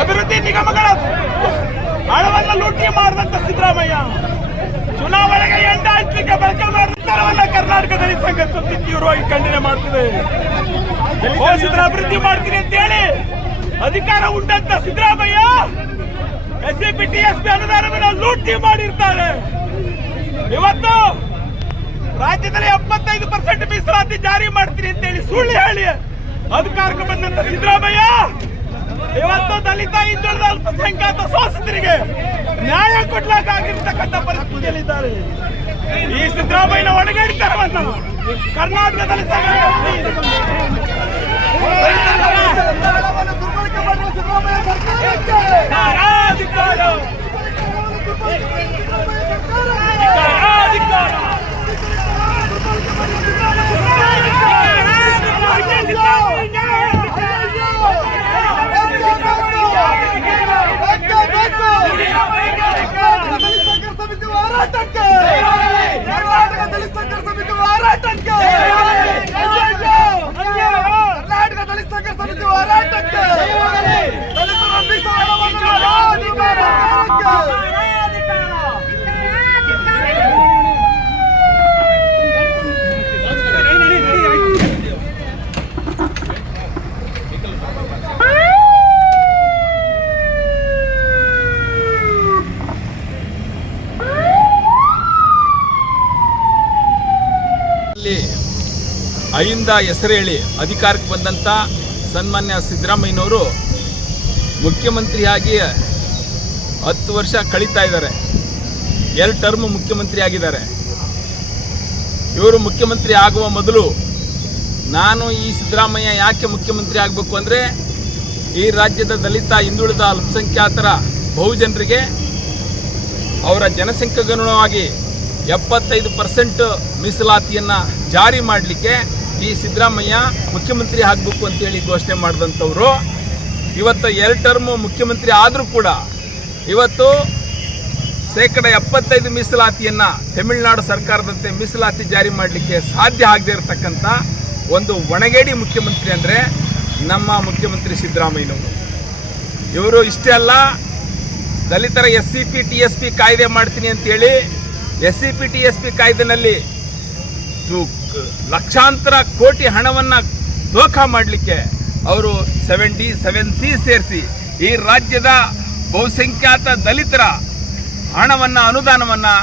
ಅಭಿವೃದ್ಧಿ ನಿಗಮಗಳ ಹಣವನ್ನು ಲೂಟಿ ಮಾಡಿದಂತ ಸಿದ್ದರಾಮಯ್ಯ ಚುನಾವಣೆಗೆ ಎಂಡ ಹಂಚಲಿಕ್ಕೆ ಬಳಕೆ ಮಾಡಿದ ಕರ್ನಾಟಕ ದಲಿತ ಸಂಘ ಸಮಿತಿ ತೀವ್ರವಾಗಿ ಖಂಡನೆ ಮಾಡ್ತಿದೆ. ಘೋಷಿತರ ಅಭಿವೃದ್ಧಿ ಮಾಡ್ತೀನಿ ಅಂತ ಹೇಳಿ ಅಧಿಕಾರ ಉಂಟಂತ ಸಿದ್ದರಾಮಯ್ಯ SCP TSP ಅನುದಾನವನ್ನು ಲೂಟಿ ಮಾಡಿರ್ತಾರೆ. ಇವತ್ತು ರಾಜ್ಯದಲ್ಲಿ 75% ಮೀಸಲಾತಿ ಜಾರಿ ಮಾಡ್ತೀನಿ ಅಂತ ಹೇಳಿ ಸುಳ್ಳು ಹೇಳಿ ಅಧಿಕಾರಕ್ಕೆ ಬಂದಂತ ಸಿದ್ದರಾಮಯ್ಯ ಇವತ್ತು ದಲಿತ ಹಿಂದುಳಿದ ಅಲ್ಪಸಂಖ್ಯಾತ ಶೋಷಿತರಿಗೆ ನ್ಯಾಯ ಕೊಡ್ಲಾಗಿರ್ತಕ್ಕಂಥ ಪರಿಸ್ಥಿತಿಯಲ್ಲಿದ್ದಾರೆ. ಈ ಸಿದ್ದರಾಮಯ್ಯನ ಒಣಗಡಿತನವನ್ನು ಕರ್ನಾಟಕದಲ್ಲಿ ಅಹಿಂದ ಹೆಸರು ಹೇಳಿ ಅಧಿಕಾರಕ್ಕೆ ಬಂದಂಥ ಸನ್ಮಾನ್ಯ ಸಿದ್ದರಾಮಯ್ಯನವರು ಮುಖ್ಯಮಂತ್ರಿಯಾಗಿ 10 ವರ್ಷ ಕಳೀತಾ ಇದ್ದಾರೆ. 2 ಟರ್ಮ್ ಮುಖ್ಯಮಂತ್ರಿ ಆಗಿದ್ದಾರೆ. ಇವರು ಮುಖ್ಯಮಂತ್ರಿ ಆಗುವ ಮೊದಲು ನಾನು ಈ ಸಿದ್ದರಾಮಯ್ಯ ಯಾಕೆ ಮುಖ್ಯಮಂತ್ರಿ ಆಗಬೇಕು ಅಂದರೆ ಈ ರಾಜ್ಯದ ದಲಿತ ಹಿಂದುಳಿದ ಅಲ್ಪಸಂಖ್ಯಾತರ ಬಹುಜನರಿಗೆ ಅವರ ಜನಸಂಖ್ಯೆಗನುಗುಣವಾಗಿ 75% ಮೀಸಲಾತಿಯನ್ನು ಜಾರಿ ಮಾಡಲಿಕ್ಕೆ ಈ ಸಿದ್ದರಾಮಯ್ಯ ಮುಖ್ಯಮಂತ್ರಿ ಆಗಬೇಕು ಅಂತೇಳಿ ಘೋಷಣೆ ಮಾಡಿದಂಥವರು ಇವತ್ತು 2 ಟರ್ಮ್ ಮುಖ್ಯಮಂತ್ರಿ ಆದರೂ ಕೂಡ ಇವತ್ತು 75% ಮೀಸಲಾತಿಯನ್ನು ತಮಿಳುನಾಡು ಸರ್ಕಾರದಂತೆ ಮೀಸಲಾತಿ ಜಾರಿ ಮಾಡಲಿಕ್ಕೆ ಸಾಧ್ಯ ಆಗದೇ ಇರತಕ್ಕಂಥ ಒಂದು ಒಣಗೇಡಿ ಮುಖ್ಯಮಂತ್ರಿ ಅಂದರೆ ನಮ್ಮ ಮುಖ್ಯಮಂತ್ರಿ ಸಿದ್ದರಾಮಯ್ಯನವರು. ಇವರು ಇಷ್ಟೇ ಅಲ್ಲ, ದಲಿತರ SCP TSP ಕಾಯ್ದೆ ಮಾಡ್ತೀನಿ ಅಂತೇಳಿ SCP TSP ಕಾಯ್ದೆನಲ್ಲಿ ಲಕ್ಷಾಂತರ ಕೋಟಿ ಹಣವನ್ನು ದೋಖಾ ಮಾಡಲಿಕ್ಕೆ ಅವರು 77C ಸೇರಿಸಿ ಈ ರಾಜ್ಯದ ಬಹುಸಂಖ್ಯಾತ ದಲಿತರ ಹಣವನ್ನು ಅನುದಾನವನ್ನು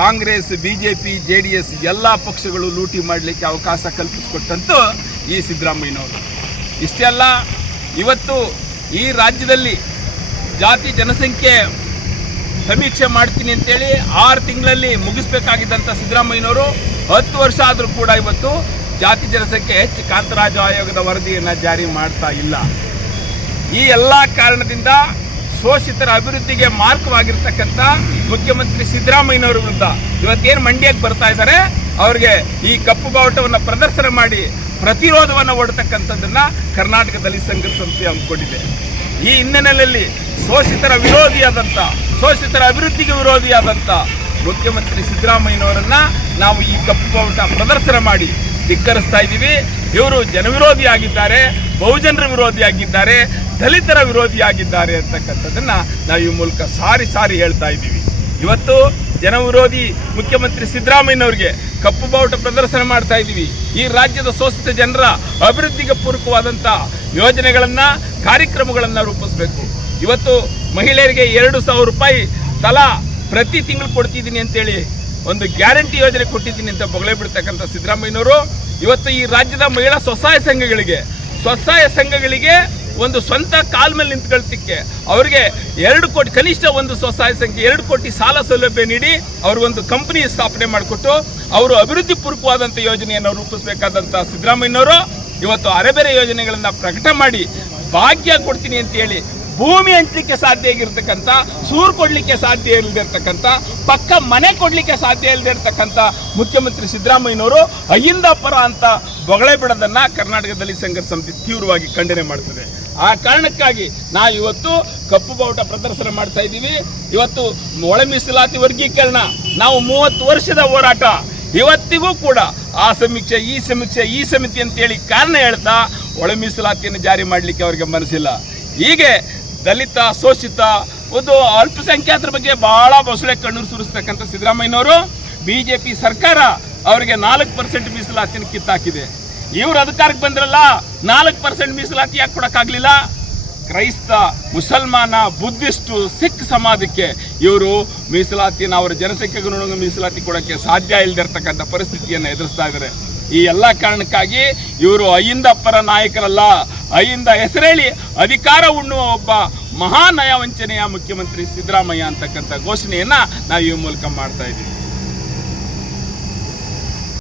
ಕಾಂಗ್ರೆಸ್ BJP JDS ಎಲ್ಲ ಪಕ್ಷಗಳು ಲೂಟಿ ಮಾಡಲಿಕ್ಕೆ ಅವಕಾಶ ಕಲ್ಪಿಸಿಕೊಟ್ಟಂತೂ ಈ ಸಿದ್ದರಾಮಯ್ಯನವರು. ಇಷ್ಟೇ ಅಲ್ಲ, ಇವತ್ತು ಈ ರಾಜ್ಯದಲ್ಲಿ ಜಾತಿ ಜನಸಂಖ್ಯೆ ಸಮೀಕ್ಷೆ ಮಾಡ್ತೀನಿ ಅಂತೇಳಿ 6 ತಿಂಗಳಲ್ಲಿ ಮುಗಿಸ್ಬೇಕಾಗಿದ್ದಂಥ ಸಿದ್ದರಾಮಯ್ಯನವರು 10 ವರ್ಷ ಆದರೂ ಕೂಡ ಇವತ್ತು ಜಾತಿ ಜನಸಂಖ್ಯೆ ಹೆಚ್ಚು ಕಾಂತರಾಜು ಆಯೋಗದ ವರದಿಯನ್ನು ಜಾರಿ ಮಾಡ್ತಾ ಇಲ್ಲ. ಈ ಎಲ್ಲ ಕಾರಣದಿಂದ ಶೋಷಿತರ ಅಭಿವೃದ್ಧಿಗೆ ಮಾರ್ಗವಾಗಿರ್ತಕ್ಕಂಥ ಮುಖ್ಯಮಂತ್ರಿ ಸಿದ್ದರಾಮಯ್ಯನವರ ವಿರುದ್ಧ ಇವತ್ತೇನು ಮಂಡ್ಯಕ್ಕೆ ಬರ್ತಾ ಇದ್ದಾರೆ, ಅವ್ರಿಗೆ ಈ ಕಪ್ಪು ಬಾವುಟವನ್ನು ಪ್ರದರ್ಶನ ಮಾಡಿ ಪ್ರತಿರೋಧವನ್ನು ಒಡ್ತಕ್ಕಂಥದ್ದನ್ನು ಕರ್ನಾಟಕ ದಲಿತ ಸಂಘರ್ಷ ಸಮಿತಿ ಹಮ್ಮಿಕೊಂಡಿದೆ. ಈ ಹಿನ್ನೆಲೆಯಲ್ಲಿ ಶೋಷಿತರ ವಿರೋಧಿಯಾದಂಥ, ಶೋಷಿತರ ಅಭಿವೃದ್ಧಿಗೆ ವಿರೋಧಿಯಾದಂಥ ಮುಖ್ಯಮಂತ್ರಿ ಸಿದ್ದರಾಮಯ್ಯನವರನ್ನು ನಾವು ಈ ಕಪ್ಪು ಬಾವುಟ ಪ್ರದರ್ಶನ ಮಾಡಿ ಧಿಕ್ಕರಿಸ್ತಾ ಇದ್ದೀವಿ. ಇವರು ಜನವಿರೋಧಿಯಾಗಿದ್ದಾರೆ, ಬಹುಜನರ ವಿರೋಧಿಯಾಗಿದ್ದಾರೆ, ದಲಿತರ ವಿರೋಧಿಯಾಗಿದ್ದಾರೆ ಅಂತಕ್ಕಂಥದ್ದನ್ನು ನಾವು ಈ ಮೂಲಕ ಸಾರಿ ಸಾರಿ ಹೇಳ್ತಾ ಇದ್ದೀವಿ. ಇವತ್ತು ಜನವಿರೋಧಿ ಮುಖ್ಯಮಂತ್ರಿ ಸಿದ್ದರಾಮಯ್ಯನವರಿಗೆ ಕಪ್ಪು ಬಾವುಟ ಪ್ರದರ್ಶನ ಮಾಡ್ತಾ ಇದ್ದೀವಿ. ಈ ರಾಜ್ಯದ ಶೋಷಿತ ಜನರ ಅಭಿವೃದ್ಧಿಗೆ ಪೂರಕವಾದಂಥ ಯೋಜನೆಗಳನ್ನು, ಕಾರ್ಯಕ್ರಮಗಳನ್ನು ರೂಪಿಸಬೇಕು. ಇವತ್ತು ಮಹಿಳೆಯರಿಗೆ 2,000 ರೂಪಾಯಿ ತಲಾ ಪ್ರತಿ ತಿಂಗಳು ಕೊಡ್ತಿದ್ದೀನಿ ಅಂತೇಳಿ ಒಂದು ಗ್ಯಾರಂಟಿ ಯೋಜನೆ ಕೊಟ್ಟಿದ್ದೀನಿ ಅಂತ ಬೊಗಳೆ ಬಿಡ್ತಕ್ಕಂಥ ಸಿದ್ದರಾಮಯ್ಯನವರು ಇವತ್ತು ಈ ರಾಜ್ಯದ ಮಹಿಳಾ ಸ್ವಸಹಾಯ ಸಂಘಗಳಿಗೆ ಒಂದು ಸ್ವಂತ ಕಾಲ ಮೇಲೆ ನಿಂತ್ಕೊಳ್ತಿಕ್ಕೆ ಅವರಿಗೆ 2 ಕೋಟಿ, ಕನಿಷ್ಠ ಒಂದು ಸ್ವಸಹಾಯ ಸಂಘಕ್ಕೆ 2 ಕೋಟಿ ಸಾಲ ಸೌಲಭ್ಯ ನೀಡಿ ಅವ್ರಿಗೊಂದು ಕಂಪನಿ ಸ್ಥಾಪನೆ ಮಾಡಿಕೊಟ್ಟು ಅವರು ಅಭಿವೃದ್ಧಿ ಪೂರ್ವಕವಾದಂಥ ಯೋಜನೆಯನ್ನು ರೂಪಿಸಬೇಕಾದಂಥ ಸಿದ್ದರಾಮಯ್ಯನವರು ಇವತ್ತು ಅರೆಬೇರೆ ಯೋಜನೆಗಳನ್ನು ಪ್ರಕಟ ಮಾಡಿ ಭಾಗ್ಯ ಕೊಡ್ತೀನಿ ಅಂತೇಳಿ ಭೂಮಿ ಹಂಚಲಿಕ್ಕೆ ಸಾಧ್ಯ ಆಗಿರ್ತಕ್ಕಂಥ, ಸೂರು ಕೊಡಲಿಕ್ಕೆ ಸಾಧ್ಯ ಇಲ್ಲದಿರ್ತಕ್ಕಂಥ, ಪಕ್ಕ ಮನೆ ಕೊಡಲಿಕ್ಕೆ ಸಾಧ್ಯ ಇಲ್ಲದಿರ್ತಕ್ಕಂಥ ಮುಖ್ಯಮಂತ್ರಿ ಸಿದ್ದರಾಮಯ್ಯನವರು ಅಹಿಂದ ಪರ ಅಂತ ಬೊಗಳೆ ಬಿಡೋದನ್ನು ಕರ್ನಾಟಕ ದಲಿತ ಸಂಘರ್ಷ ಸಮಿತಿ ತೀವ್ರವಾಗಿ ಖಂಡನೆ ಮಾಡ್ತದೆ. ಆ ಕಾರಣಕ್ಕಾಗಿ ನಾವು ಇವತ್ತು ಕಪ್ಪು ಬಾವುಟ ಪ್ರದರ್ಶನ ಮಾಡ್ತಾ ಇದ್ದೀವಿ. ಇವತ್ತು ಒಳ ಮೀಸಲಾತಿ ವರ್ಗೀಕರಣ ನಾವು 30 ವರ್ಷದ ಹೋರಾಟ, ಇವತ್ತಿಗೂ ಕೂಡ ಆ ಸಮೀಕ್ಷೆ ಈ ಸಮಿತಿ ಅಂತೇಳಿ ಕಾರಣ ಹೇಳ್ತಾ ಒಳ ಮೀಸಲಾತಿಯನ್ನು ಜಾರಿ ಮಾಡಲಿಕ್ಕೆ ಅವರಿಗೆ ಮನಸ್ಸಿಲ್ಲ. ಹೀಗೆ ದಲಿತ, ಶೋಷಿತ, ಒಂದು ಅಲ್ಪಸಂಖ್ಯಾತರ ಬಗ್ಗೆ ಬಹಳ ಬಸಳೆ ಕಣ್ಣೀರು ಸುರಿಸ್ತಕ್ಕಂಥ ಸಿದ್ದರಾಮಯ್ಯನವರು BJP ಸರ್ಕಾರ ಅವರಿಗೆ 4% ಮೀಸಲಾತಿಯನ್ನು ಕಿತ್ತಾಕಿದೆ. ಇವರು ಅಧಿಕಾರಕ್ಕೆ ಬಂದ್ರಲ್ಲ, 4% ಮೀಸಲಾತಿ ಯಾಕೆ ಕೊಡೋಕ್ಕಾಗಲಿಲ್ಲ? ಕ್ರೈಸ್ತ, ಮುಸಲ್ಮಾನ, ಬುದ್ಧಿಸ್ಟು, ಸಿಖ್ ಸಮಾಜಕ್ಕೆ ಇವರು ಮೀಸಲಾತಿಯನ್ನು ಅವರ ಜನಸಂಖ್ಯೆಗೆ ಮೀಸಲಾತಿ ಕೊಡೋಕ್ಕೆ ಸಾಧ್ಯ ಇಲ್ಲದಿರ್ತಕ್ಕಂಥ ಪರಿಸ್ಥಿತಿಯನ್ನು ಎದುರಿಸ್ತಾ ಇದ್ದಾರೆ. ಈ ಎಲ್ಲ ಕಾರಣಕ್ಕಾಗಿ ಇವರು ಅಹಿಂದ ಪರ ನಾಯಕರಲ್ಲ, ಅಹಿಂದ ಹೆಸರೇಳಿ ಅಧಿಕಾರ ಉಣ್ಣುವ ಒಬ್ಬ ಮಹಾ ನಯವಂಚನೆಯ ಮುಖ್ಯಮಂತ್ರಿ ಸಿದ್ದರಾಮಯ್ಯ ಅಂತಕ್ಕಂಥ ಘೋಷಣೆಯನ್ನು ನಾವು ಈ ಮೂಲಕ ಮಾಡ್ತಾ ಇದ್ದೀವಿ.